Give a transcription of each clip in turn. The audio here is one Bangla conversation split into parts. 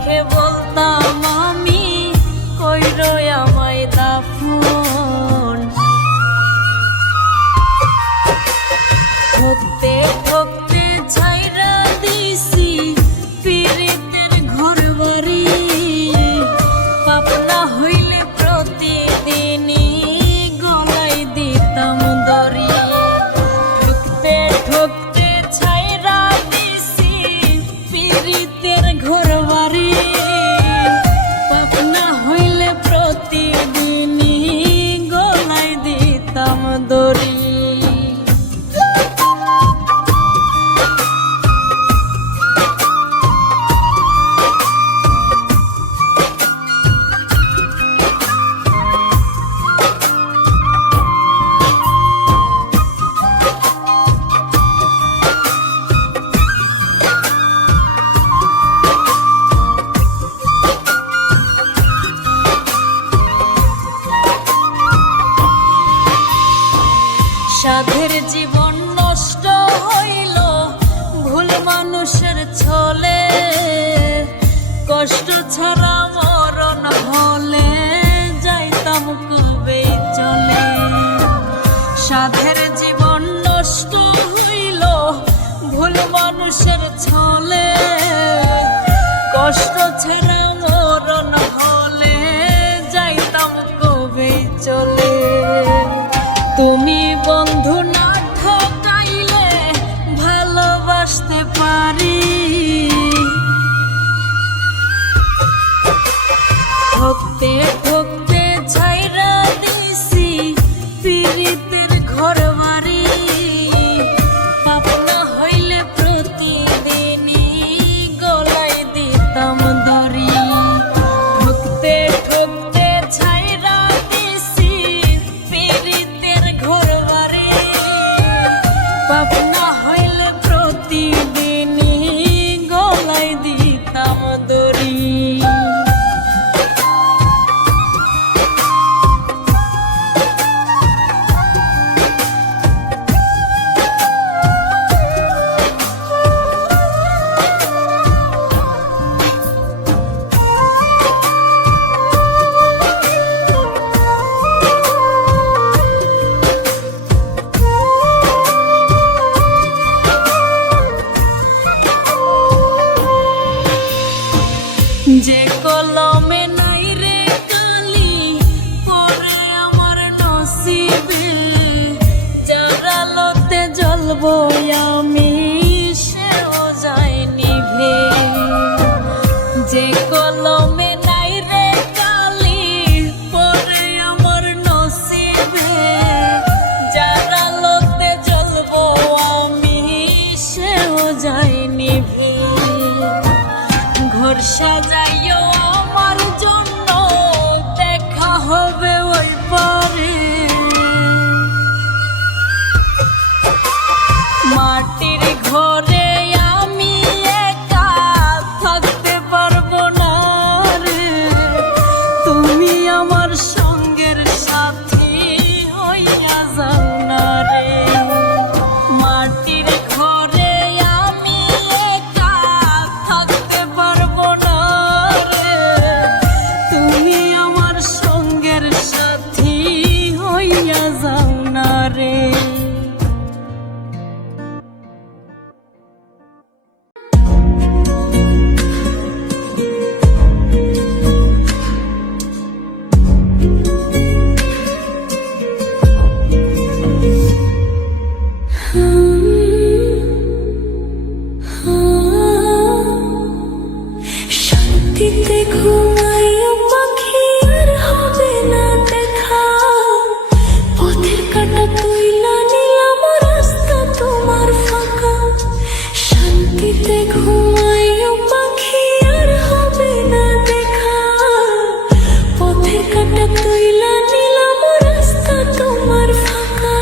মুখে বলতাম আমি কইরো আমায় দাফন, ঠকতে ঠকতে ছাইরা দিছি পীড়িতের ঘর বাড়ি। পাপনা হইলে প্রতিদিনই গলায় দিতাম দড়ি। ঠকতে ঠকতে ছাইরা দিছি পীড়িতের ঘর বাড়ি। পাপনা হইলে প্রতিদিনই গলায় দিতাম দড়ি। সাধের জীবন নষ্ট হইল ভুল মানুষের ছলে। কষ্ট ছাড়া মরণ হলে যাইতাম কবে চলে। সাধের জীবন নষ্ট হইল ভুল মানুষের ছলে। কষ্ট ছাড়া মরণ হলে যাইতাম কবে চলে। তুমি বন্ধু না ঠকাইলে ভালোবাসতে পারি। ঠকতে ঠকতে ছাইরা দিছি পীড়িতের ঘর বাড়ি। পাপনা হইলে প্রতিদিনই গলায় দিতাম দড়ি। ঠকতে ঠকতে ছাইরা দিছি পীড়িতের ঘর বাড়ি। পাপনা হইলে প্রতিদিনই গলায় দিতাম দড়ি। যে কলমে নাই রে কালি পরে আমার নসিবে। যার আলোতে জ্বলবো আমি সেও যায় নিভে। যে কলমে নাই রে কালি পরে আমার নসিবে। যার আলোতে জ্বলবো আমি সেও যায় নিভে। ঘর সাজাইও আমার জন্য দেখা হবে ওই পারে। মাটির ঘরে আমি একা থাকতে পারবো না রে। তুমি আমার সঙ্গের সাথী হইয়া যাও না রে। মাটির ঘরে আমি একা থাকতে পারবো না রে। তুমি আমার সঙ্গের সাথী হইয়া যাও না রে। শান্তিতে ঘুমাইও পাখি আর হবে না দেখা। পথের কাঁটা তুইলা নিলাম রাস্তা তোমার ফাঁকা। শান্তিতে ঘুমাইও পাখি আর হবে না দেখা। পথের কাঁটা তুইলা নিলাম রাস্তা তোমার ফাঁকা।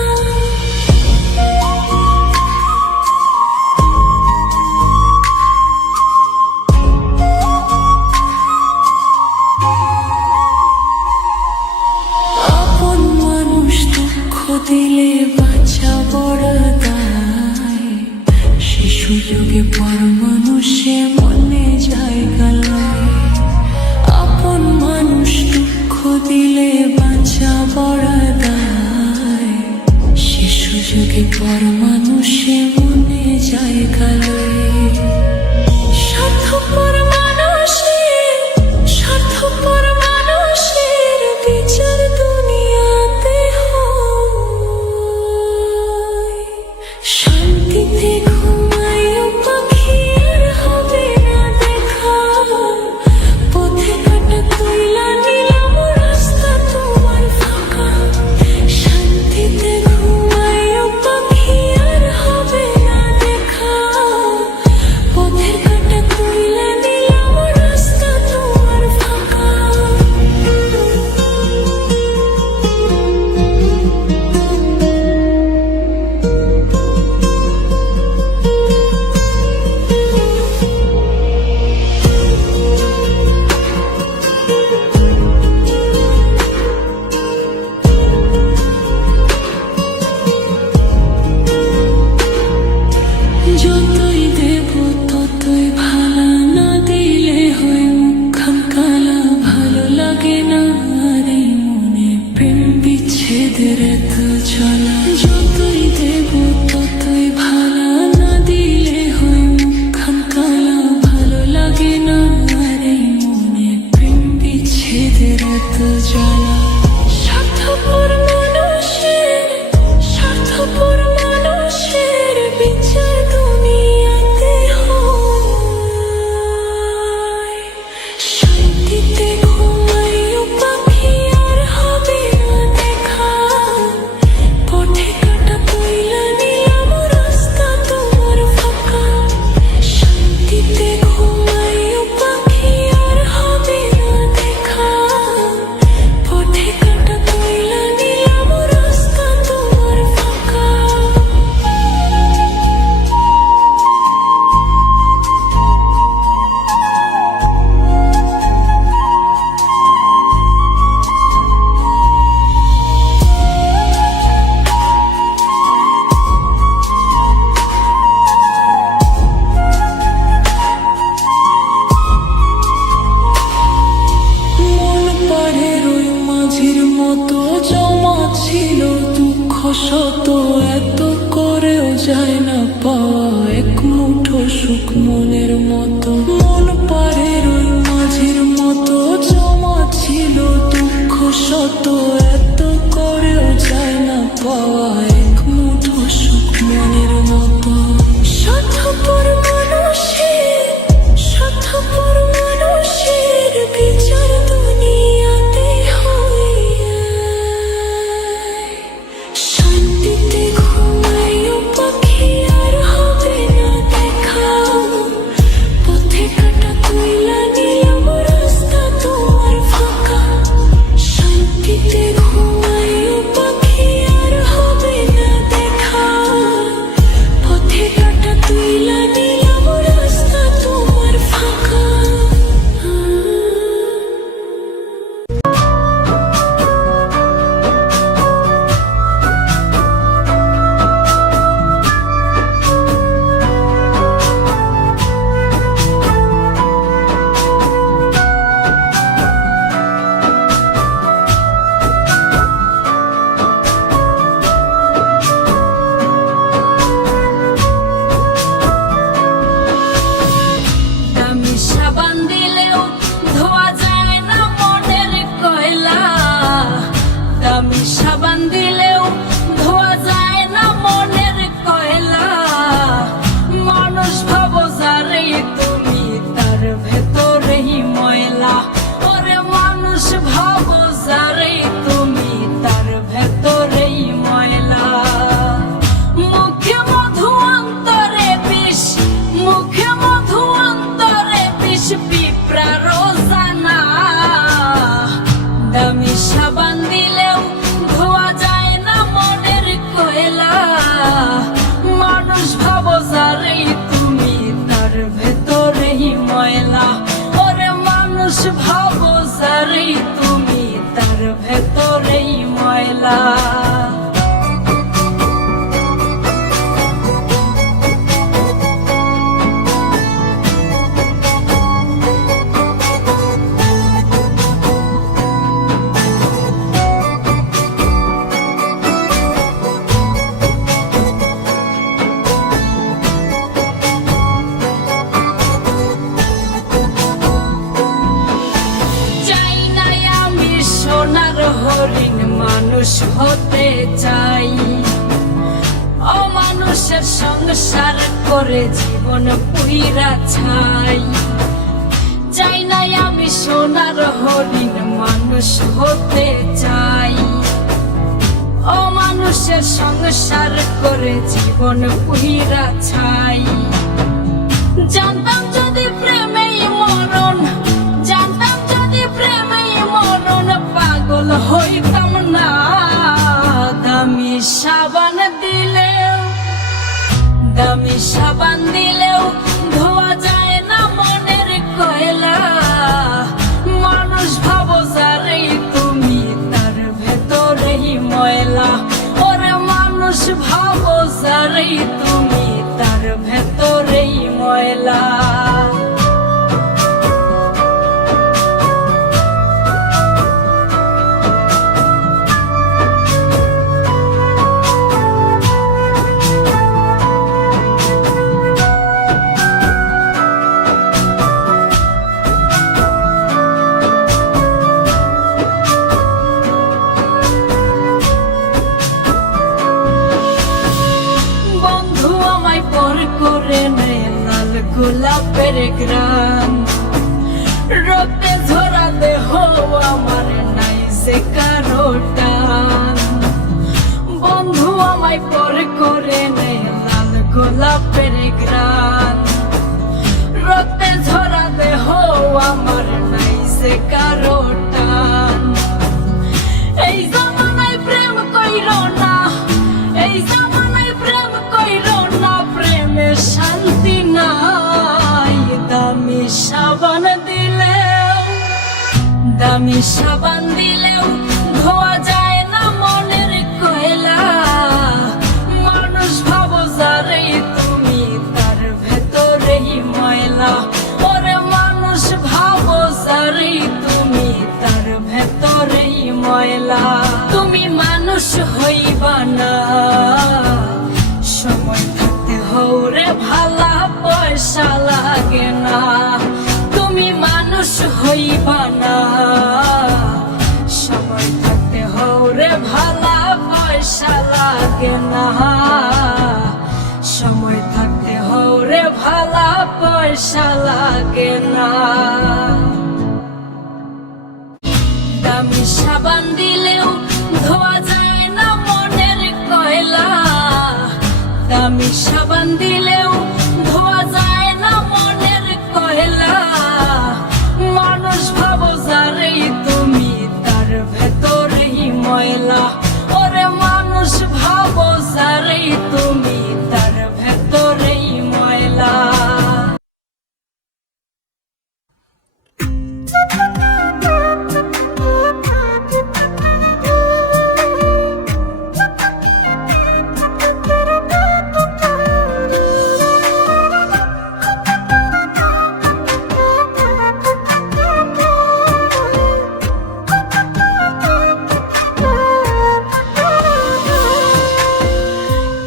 ছিল দুঃখ শত, এত করেও যায় না পাওয়া এক মুঠো সুখ মনের মতো। মন পাড়ের ওই মাঝির মতো জমা ছিল দুঃখ শত, এত করেও যায় না পাওয়া এক মুঠো সুখ মনের মতো। স্বার্থপর মানুষের বিচার দুনিয়াতে হয়। শান্তিতে ঘুমাইও পাখি, আর হবে না দেখা। পথে কাটা তুইলা নিলাম, রাস্তা তোমার ফাঁকা। শান্তিতে ঘুমাইও পাখি, আর হবে না দেখা। পথে কাটা তুইলা নিলাম, রাস্তা তোমার ফাঁকা। দামি সাবান দিলেও ধোয়া যায় না মনের কয়লা। দামি সাবান দিলেও ধোয়া যায় না মনের কয়লা। মানুষ ভাবো যারে তুমি, তার ভেতরেই ময়লা। ওরে মানুষ ভাবো যারে তুমি, তার ভেতরেই ময়লা। মুখে মধু অন্তরে বিষ, মুখে মধু অন্তরে বিষ, পিঁপড়ারও জানা। দামি সাবান দিলেও ধোয়া যায় না মনের কয়লা। মানুষ ভাবো যারে তুমি, তার ভেতরেই ময়লা। ওরে মানুষ ভাবো যারে তুমি, তার ভেতরেই ময়লা। চাই না আমি সোনার হরিণ, মানুষ হতে চাই। অমানুষের সংসার করে জীবন পুইরা ছাই। চাই না আমি সোনার হরিণ, মানুষ হতে চাই। অমানুষের সংসার করে জীবন পুইরা ছাই। জানতাম যদি প্রেমেই মরণ, জানতাম যদি প্রেমেই মরণ, পাগল হইতাম না। দামি সাবান দিলেও, দামি সাবান দিলেও ধোয়া যায় না মনের কয়লা। মানুষ ভাবো যারে তুমি, তার ভেতরেই ময়লা। ওরে মানুষ ভাবো যারে তুমি, তার ভেতরেই ময়লা। বন্ধু আমায় পর করে নেয় লাল গোলাপের গ্রাম। রক্তে ঝরা দেহ আমার, নাই সে কারো টান। বন্ধু আমায় পর করে নেয় লাল গোলাপের গ্রাম। রক্তে ঝরা দেহ আমার, নাই সে কারো টান। এই জামানায় প্রেম কইরো না, এই জামানায় প্রেম কইরো না, প্রেমে শান্তি নাই। দামি সাবান দিলেও, দামি সাবান দিলেও ধোয়া যায় না মনের কয়লা। মানুষ ভাবো যারে তুমি, তার ভেতরেই ময়লা। ওরে মানুষ ভাবো যারে তুমি, তার ভেতরেই ময়লা। তুমি মানুষ মানুষ হইবা না, সময় থাকতে হৌরে ভালা পয়সা লাগে না। তুমি মানুষ হইবা না, সময় থাকতে হৌরে ভালা পয়সা লাগে না। সময় থাকতে হৌরে ভালা পয়সা লাগে না। দামি সাবান দিলেও ধোয়া যায় না মনের কয়লা, দামি সাবান দিলেও ধোয়া যায় না মনের কয়লা। মানুষ ভাবো যারেই তুমি তার ভেতরেই ময়লা, ওরে মানুষ ভাবো যারেই তুমি তার ভেতরেই ময়লা।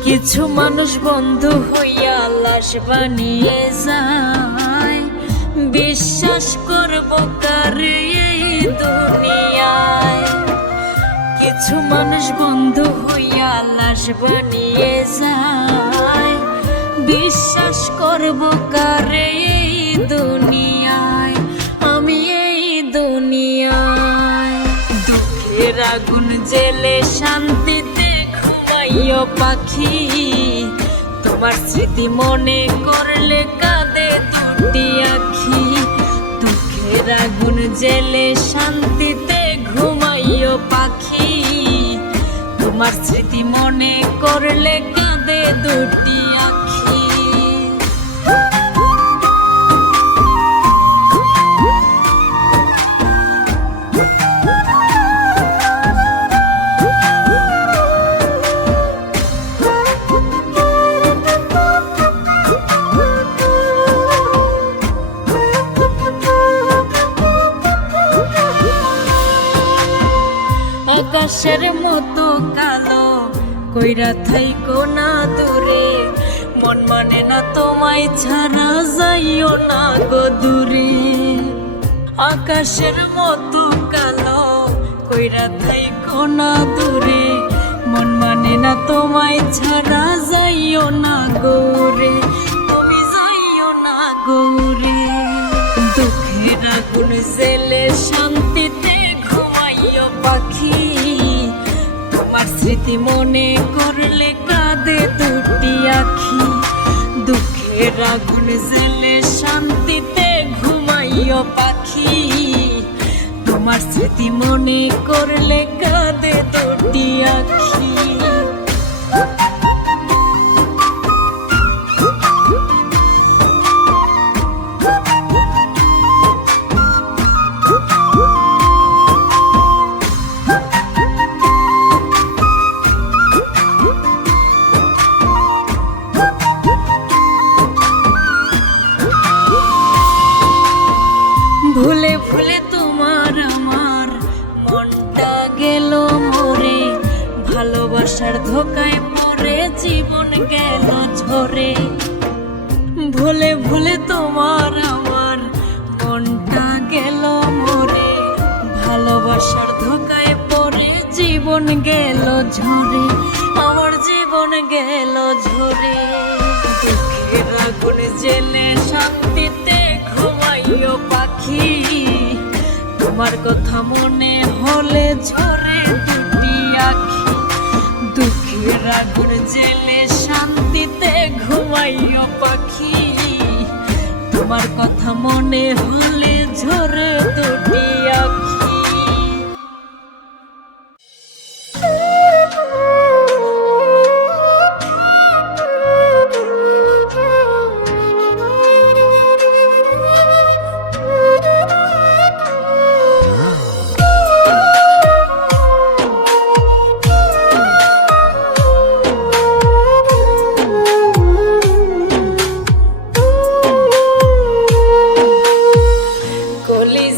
কিছু মানুষ বন্ধু হইয়া লাশ বানিয়ে যায়, বিশ্বাস করব কারে এই দুনিয়ায়। কিছু মানুষ বন্ধু হইয়া লাশ বানিয়ে যায়, বিশ্বাস করব কারে এই দুনিয়ায়। আমি এই দুনিয়ায় দুঃখের আগুন জেলে শান্তিতে ঘুমাইও পাখি, তোমার স্মৃতি মনে করলে কাঁদে দুটি আখি। দুঃখের আগুন জেলে শান্তিতে ঘুমাইও পাখি, তোমার স্মৃতি মনে করলে কাঁদে দুটি আখি। আকাশের মতো কালো কইরা থাইকো না দূরে, মন মানে না তোমায় ছাড়া যাইও না গো দূরে। আকাশের মতো কালো কইরা থাইকো না দূরে, মন মানে না তোমায় ছাড়া যাইও না গৌরে, তুমি যাইও না গৌরে। দুঃখের আগুন জেলে শান্তিতে ঘুমাইও পাখি, তোমার স্মৃতি মনে করলে কাঁদে দুটি আখি। দুঃখের আগুন জেলে শান্তিতে ঘুমাইও পাখি, তোমার স্মৃতি মনে করলে কাঁদে দুটি আখি। ভুলে ভুলে তোমার আমার মনটা গেল মরে, ভালোবাসার ধোকায় পড়ে জীবন গেল ঝরে। ভুলে ভুলে তোমার আমার মনটা গেল মরে, ভালোবাসার ধোকায় পড়ে জীবন গেল ঝরে, আমার জীবন গেল ঝরে। দুঃখের আগুন জেলে শান্তিতে ঘুমাইও পাখি, তোমার কথা মনে হলে ঝরে দুটি আখি। দুঃখের আগুন জেলে শান্তিতে ঘুমাইও পাখি, তোমার কথা মনে হলে ঝরে দুটি আখি।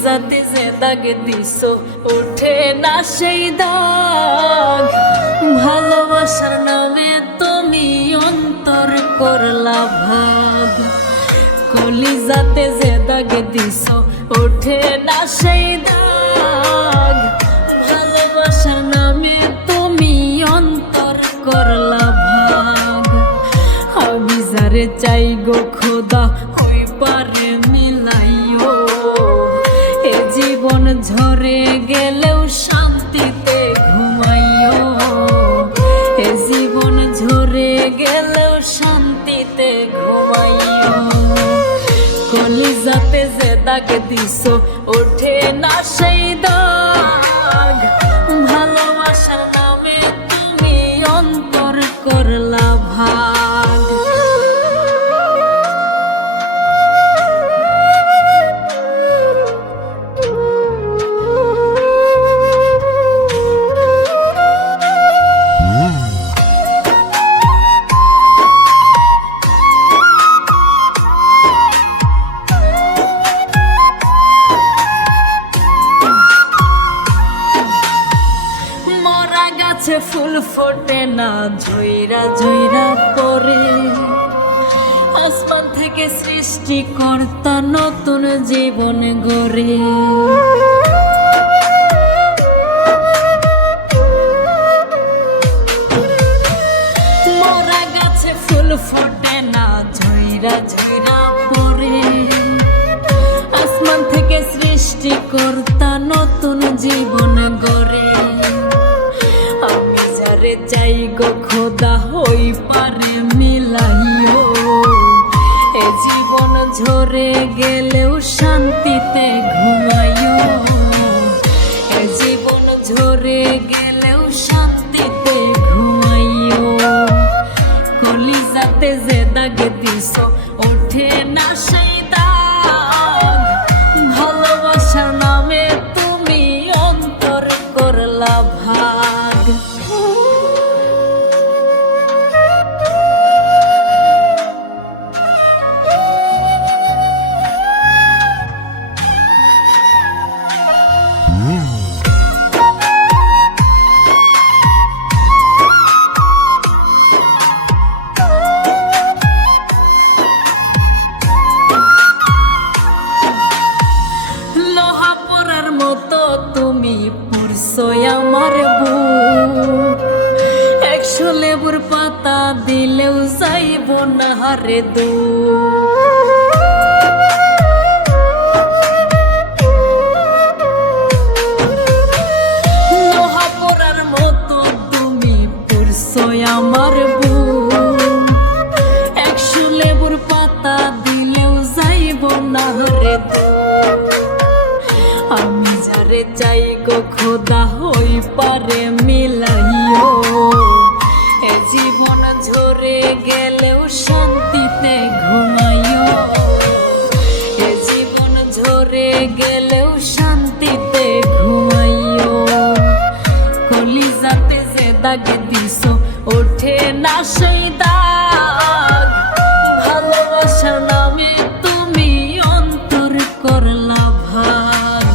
কলিজাতে যে দাগ দিছো ওঠে না সেই দাগ, ভালোবাসার নামে তুমি অন্তর করলা ভাগ। কলিজাতে যে দাগ দিছো ওঠে না সেই দাগ, ভালোবাসার নামে তুমি অন্তর করলা ভাগ। আমি যারে চাই গো খোদা ওই পারে মিলাইও, এ জীবন ঝরে গেলেও শান্তিতে ঘুমাইও, এ জীবন ঝরে গেলেও শান্তিতে ঘুমাইও। কলিজাতে যে দাগ দিছো ওঠে না সেই দাগ, ভালোবাসার নামে তুমি অন্তর করলা ভাগ। মরা গাছে ফুল ফোটে না ঝইরা ঝইরা পড়ে, আসমান থেকে সৃষ্টিকর্তা নতুন জীবন গড়ে। মরা গাছে ফুল ফোটে না ঝইরা ঝইরা পড়ে, আসমান থেকে সৃষ্টিকর্তা নতুন জীবন গড়ে। আমি যারে চাই গো খোদা হই পারে মিলাইও, এ জীবন ঝরে গেলেও শান্তিতে ঘুমাইও, এ জীবন ঝরে গেলেও শান্তিতে ঘুমাইও। কলিজাতে যে দাগ দিছো ওঠে না সেই দাগ, ভালোবাসার নামে তুমি অন্তর করলা ভাগ। লোহা পরার মতো তুমি পুরছো আমার বুক, 100 লেবুর পাতা দিলেও যাইব না হারে দুঃখ। লোহা পরার মতো তুমি পুরছো আমার বুক, 100 লেবুর পাতা দিলেও যাইব না হারে দুঃখ। আমি যারে চাই গো খোদা হই পারে মিলাইও, এ জীবন ঝরে গেলেও শান্তিতে ঘুমাইও, এ জীবন ঝরে গেলেও শান্তিতে ঘুমাইও। কলিজাতে যে দাগ দিছো ওঠে না সেই দাগ, ভালোবাসার নামে তুমি অন্তর করলা ভাগ।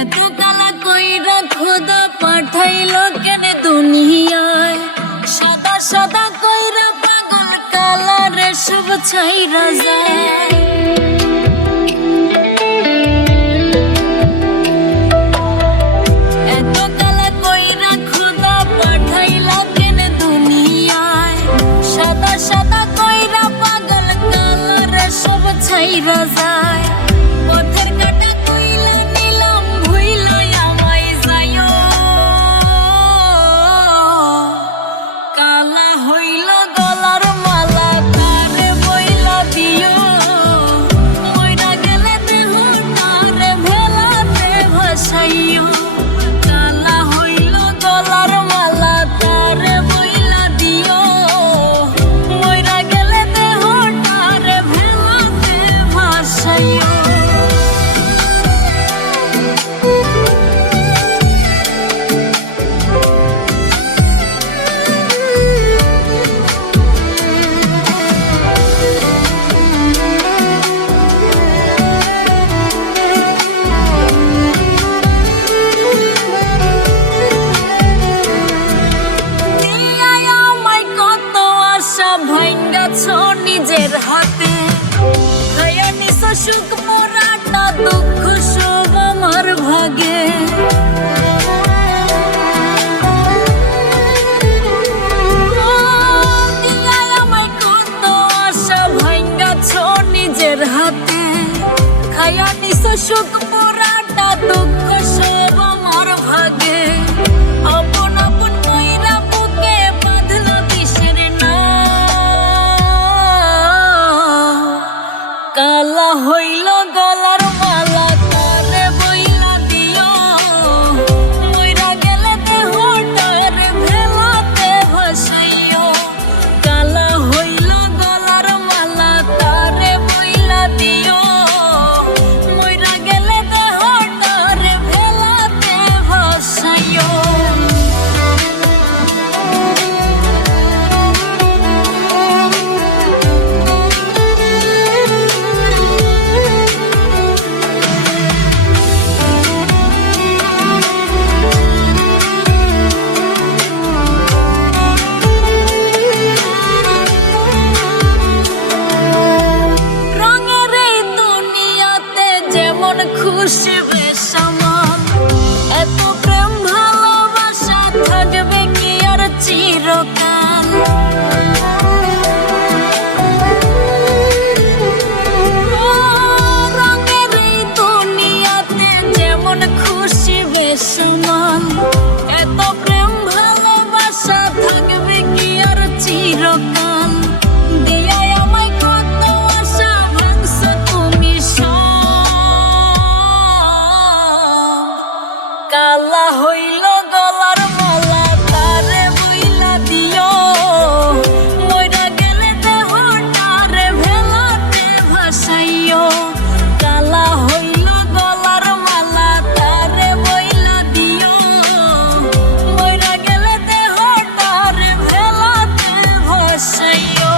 এত কালা কইরা খোদা পাঠাইলো কেন দুনিয়ায়, সাদা সাদা কইরা পাগল কালারে সব ছাইরা যায়। এত কালা কইরা খোদা পাঠাইলো কেন দুনিয়ায়, সাদা সাদা কইরা পাগল কালারে সব ছাইরা যায়। পথের কাটা কইলা নিলাম ভুইলা আমায় যাইও, কালা হইল গলার মালা তারে বইলা দিও, সুখ পোড়াটা দুঃখ সব আমার ভাগে আপন আপন কইরা বুকে বাঁধল কিসের না কালা হইল গলার মালা তারে বইলা দিও মইরা গেলে দেহটারে ভেলাতে ভাসাইও কালা হইল গলার মালা তারে বইলা দিও মইরা গেলে দেহটারে ভেলাতে ভাসাইও রঙের এই দুনিয়াতে যেমন খুশি বেসামাল এত প্রেম ভালোবাসা থাকবে কি আর চিরকাল ও, রঙের এই দুনিয়াতে যেমন খুশি বেসামাল এত প্রেম ভালোবাসা থাকবে কি আর চিরকাল দিয়াই আমায় কত আশা ভাঙছ তুমি সব কালা হইল গলার মালা তারে বইলা দিও মইরা গেলে দেহটারে ভেলাতে ভাসাইও কালা হইল গলার মালা তারে বইলা দিও মইরা গেলে দেহটারে ভেলাতে ভাসাইও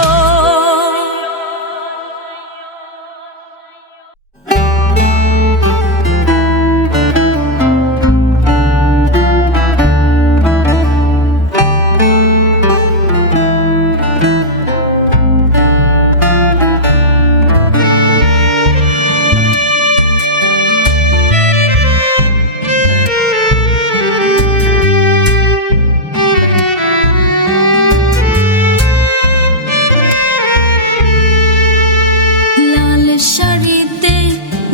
লাল শাড়িতে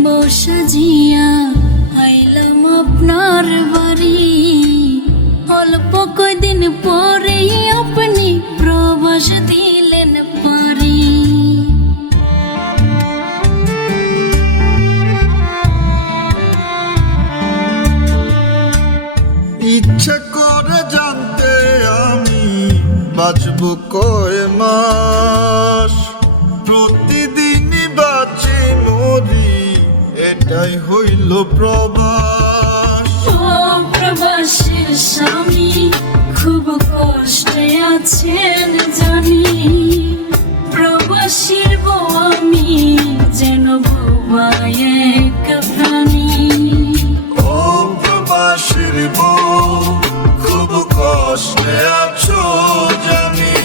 বসা জিয়া আইলাম আপনার বাড়ি অল্প কয়দিন পরেই আপনি প্রবাস দিলেন পারি ইচ্ছে করে জানতে আমি বাঁচব কয় মাস প্রতিদিনই বাঁচি মরি এটাই হইল প্রবাস ও প্রবাসীর স্বামী খুব কষ্টে আছেন জানি প্রবাসীর বউ আমি যেন বোবা এক প্রাণী ও প্রবাসীর বউ খুব কষ্টে আছো জানি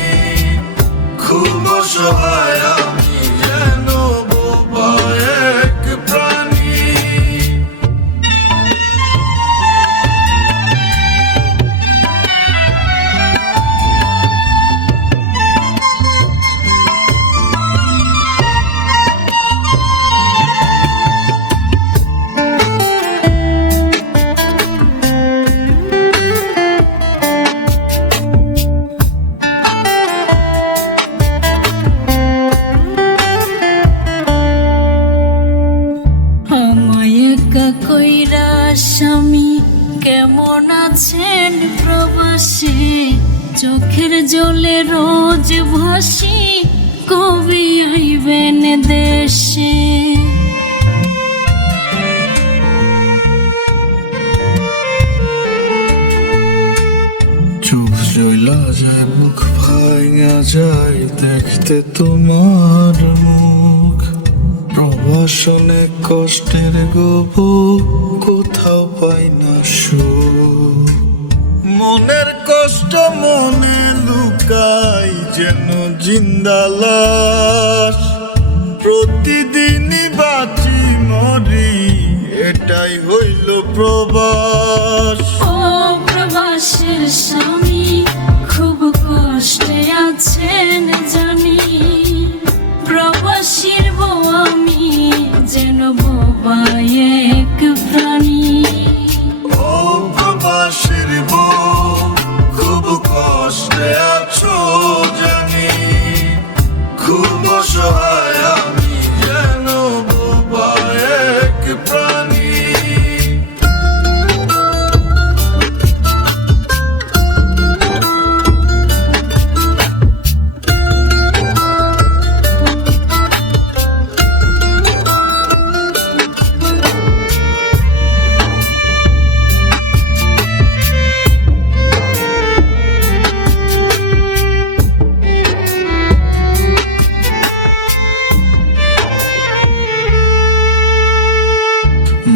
খুব অসহায় আমি যেন বোবা এক প্রাণী আমায় একা কইরা স্বামী কেমন আছেন প্রবাসী চোখের জলে রোজ ভাসি কবি আইবেন দেশে চোখ জ্বলা যায় মুখ ভাঙা যায় দেখতে তোমার মুখ প্রবাসনে কষ্টের গপ কোথাও পাই না সুখ মনের কষ্ট মনে লুকাই যেন জিন্দা লাশ প্রতিদিনই বাঁচি মরি এটাই হইল প্রবাস ও প্রবাসীর স্বামী খুব কষ্টে আছেন জানি প্রবাসীর বউ আমি যেন বউ বোবা এক প্রাণী। ও প্রবাসীর বউ, খুব কষ্টে আছো জানি, খুব অসহায় আমি যেন বোবা এক প্রাণী।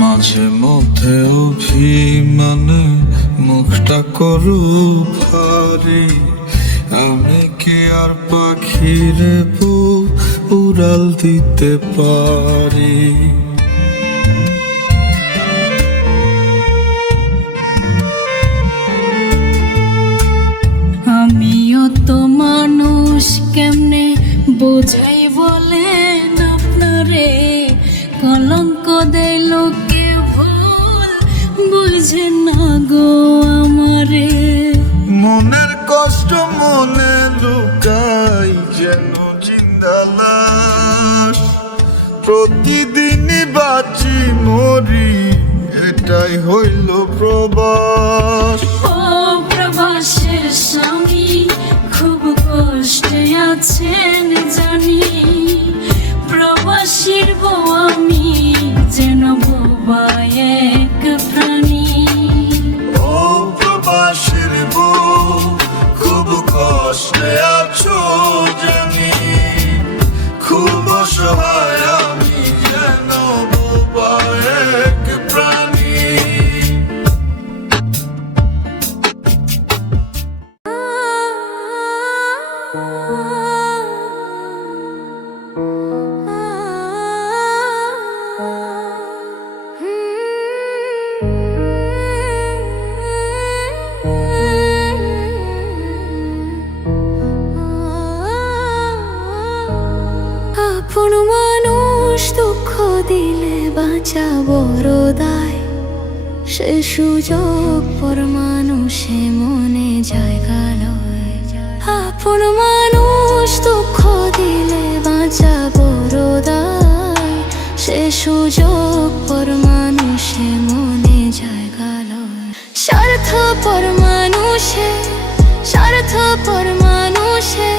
মাঝে মধ্যে অভিমানে মুখটা করু ভারী, আমি কি আর পাখিরে উড়াল দিতে পারি? আমিও তো মানুষ, কেমনে বোঝাই বলেন আপনারে, কলঙ্ক দেয় লোকে ভুল বুঝে না গো আমারে। মনের কষ্ট মনে লুকাই যেন জিন্দা লাশ, প্রতিদিনই বাঁচি মরি, এটাই হইল প্রবাস। ও প্রবাসের স্বামী, খুব কষ্টে আছেন জানি, প্রবাসীর বউ আমি যেন বোবা এক প্রাণী। ও প্রবাসীর বউ, খুব কষ্টে আছো জানি, খুব অসহায় আমি যেন বোবা এক প্রাণী। আপন মানুষ দুঃখ দিলে বাঁচা বড় দায়, সে সুযোগ পর মানুষে মনে জায়গা লয়। আপন মানুষ দুঃখ দিলে বাঁচা বড় দায়, সে সুযোগ পর মানুষে মনে জায়গা লয়। স্বার্থপর মানুষে, স্বার্থপর মানুষে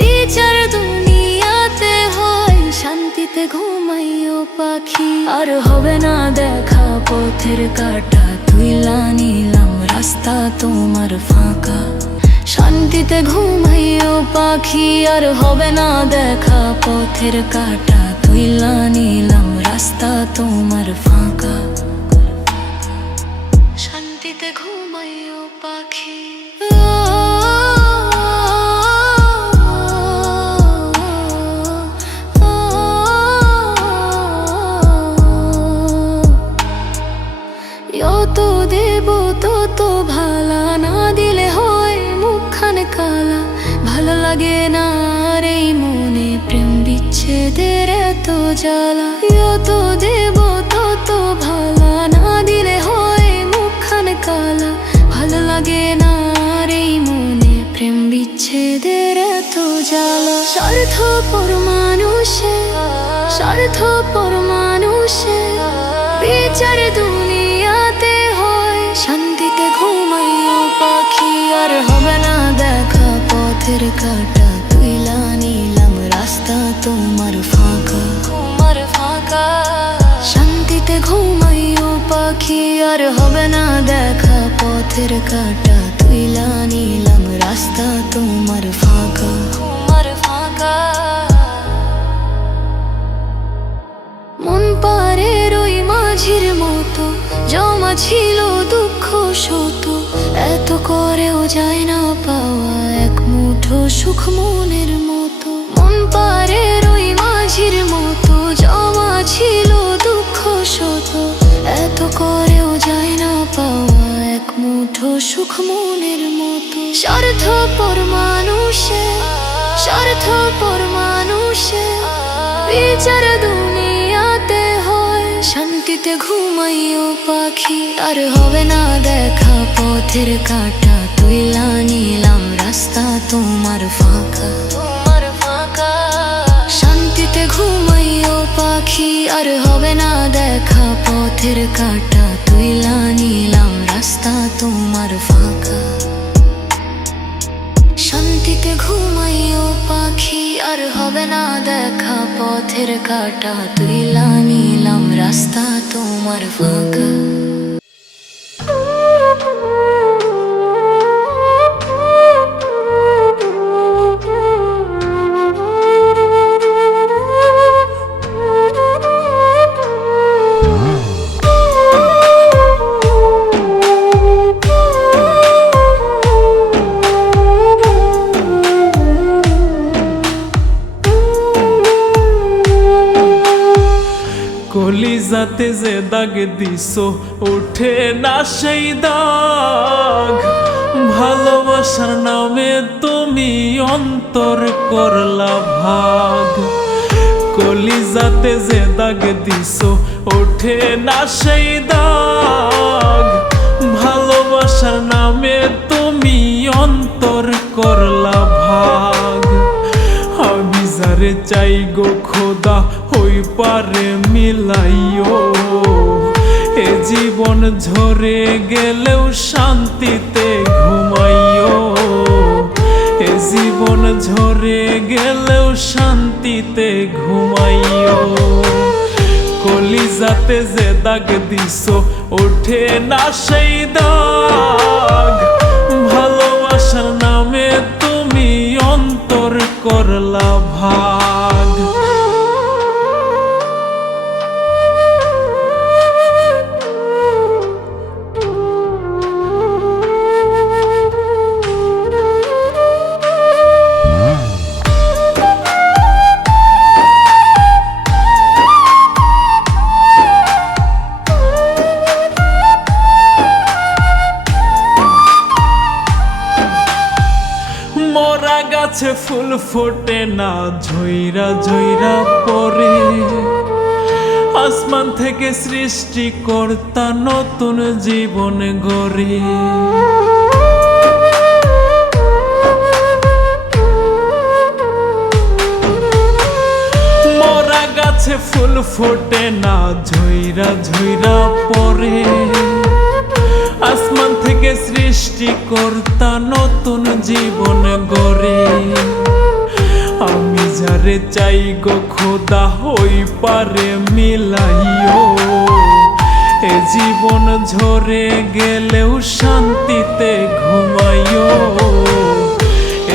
বিচার দুনিয়াতে হয়, শান্তিতে ঘুমাইও পাখি। আর হবে না দেখা পথের কাটা, তুইলা নিলাম রাস্তা তোমার ফাঁকা। শান্তিতে ঘুমাইও পাখি, আর হবে না দেখা পথের কাটা, তুইলা নিলাম রাস্তা তোমার ফাঁকা। শান্তিতে ঘুমাইও পাখি। যত দেব তত ভালা, না দিলে হয় মুখখানে কালা। ভালো লাগে না আর এই মনে প্রেম বিচ্ছেদের এত জ্বালা। যত দেব তত ভালা, না দিলে হয় মুখখানে কালা। ভালো লাগে না আর এই মনে প্রেম বিচ্ছেদের এত জ্বালা। স্বার্থপর মানুষে, স্বার্থপর মানুষে বিচার দুনিয়াতে হয়, শান্তিতে ঘুমাইও পাখি। আর হবে না দেখা পথের কাটা, তুইলা নিলাম রাস্তা তোমার ফাঁকা, তোমার ফাঁকা। শান্তিতে ঘুমাইও পাখি, আর হবে না দেখা পথের কাটা, তুইলা নিলাম রাস্তা তোমার ফাঁকা, তোমার ফাঁকা। মন পারের ওই মাঝির মতো জমা ছিল দুঃখ শত, এত করেও যায় না পাওয়া এক মুঠো সুখ মনের মতো। মন পারের ওই মাঝির মতো জমা ছিল দুঃখ শত, এত করেও যায় না পাওয়া এক মুঠো সুখ মনের মতো। স্বার্থপর মানুষে, স্বার্থপর মানুষে বিচার দুনিয়াতে হয়, শান্তিতে ঘুমাইও পাখি, আর হবে না দেখা পথের কাটা, তুইলা নিলাম রাস্তা তোমার ফাঁকা, তোমার ফাঁকা। শান্তিতে ঘুমাইও পাখি, আর হবে না দেখা পথের কাটা, তুইলা নিলাম রাস্তা তোমার ফাঁকা। শান্তিতে ঘুমাইও পাখি, আর হবে না দেখা পথের কাটা, তুইলা নিলাম রাস্তা তোমার ফাঁকা। কলিজাতে যে দাগ দিছো ওঠে না সেই দাগ, ভালোবাসার নামে তুমি অন্তর করলা ভাগ। কলিজাতে যে দাগ দিছো ওঠে না সেই দাগ, ভালোবাসার নামে তুমি অন্তর করলা ভাগ। আমি যারে চাই গো খোদা ওই পারে মিলাইও, এ জীবন ঝরে গেলেও শান্তিতে ঘুমাইও, এ জীবন ঝরে গেলেও শান্তিতে ঘুমাইও। কলিজাতে যে দাগ দিছো ওঠে না সেই দাগ, ভালোবাসার নামে তুমি অন্তর করলা ভাগ। মরা গাছে ফুল ফোটে না ঝইরা ঝইরা পরে, আসমান থেকে সৃষ্টিকর্তা নতুন জীবন গড়ে। মরা গাছে ফুল ফোটে না ঝইরা ঝইরা পরে, আসমান থেকে সৃষ্টিকর্তা নতুন জীবন গড়ে। আমি যারে চাই গো খোদা ওই পারে মিলাইও, এ জীবন ঝরে গেলেও শান্তিতে ঘুমাইও,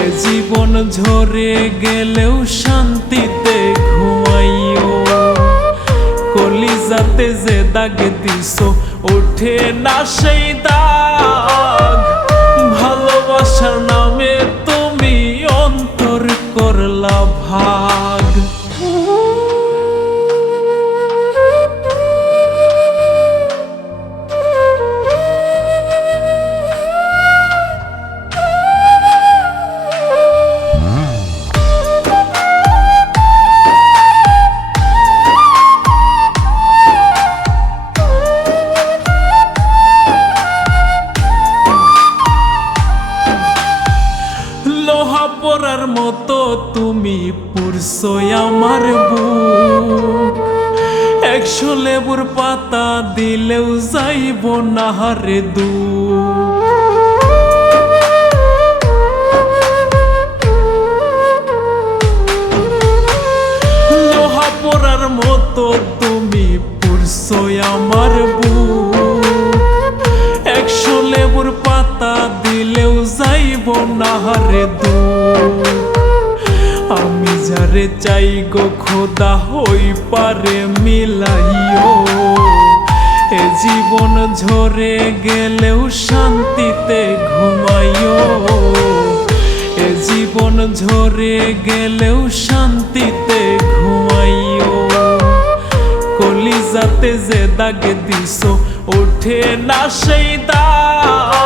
এ জীবন ঝরে গেলেও শান্তিতে ঘুমাইও। কলিজাতে যে দাগ দিছো ওঠে না সেই দাগ, ভালোবাসার নামে তুমি অন্তর করলা ভাগ। লোহা পরার মতো তুমি পুরছো আমার বুক, 100 লেবুর পাতা দিলেও যাইব না হারে দুঃখ। লোহা পরার মতো তুমি পুরছো আমার বুক, 100 লেবুর পাতা দিলেও যাইব না হারে দুঃখ। আমি যারে চাই গো খোদা ওই পারে মিলাইও, এ জীবন ঝরে গেলেও শান্তিতে ঘুমাইও, এ জীবন ঝরে গেলেও শান্তিতে ঘুমাইও। কলিজাতে যে দাগ দিছো ওঠে না সেই দাগ,